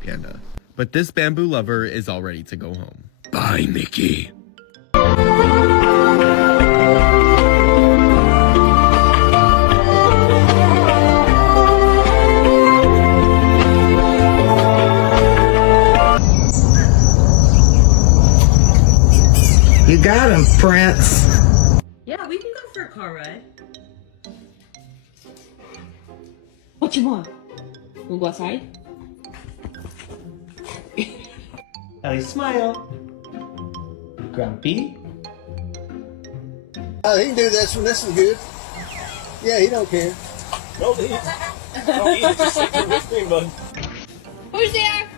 Panda. But this bamboo lover is all ready to go home. Bye, Mickey. You got him, Prince. Yeah, we can go for a car ride. What you want? Wanna go outside? Ellie, smile. Grumpy. Oh, he can do this one. This is good. Yeah, he don't care. Who's there?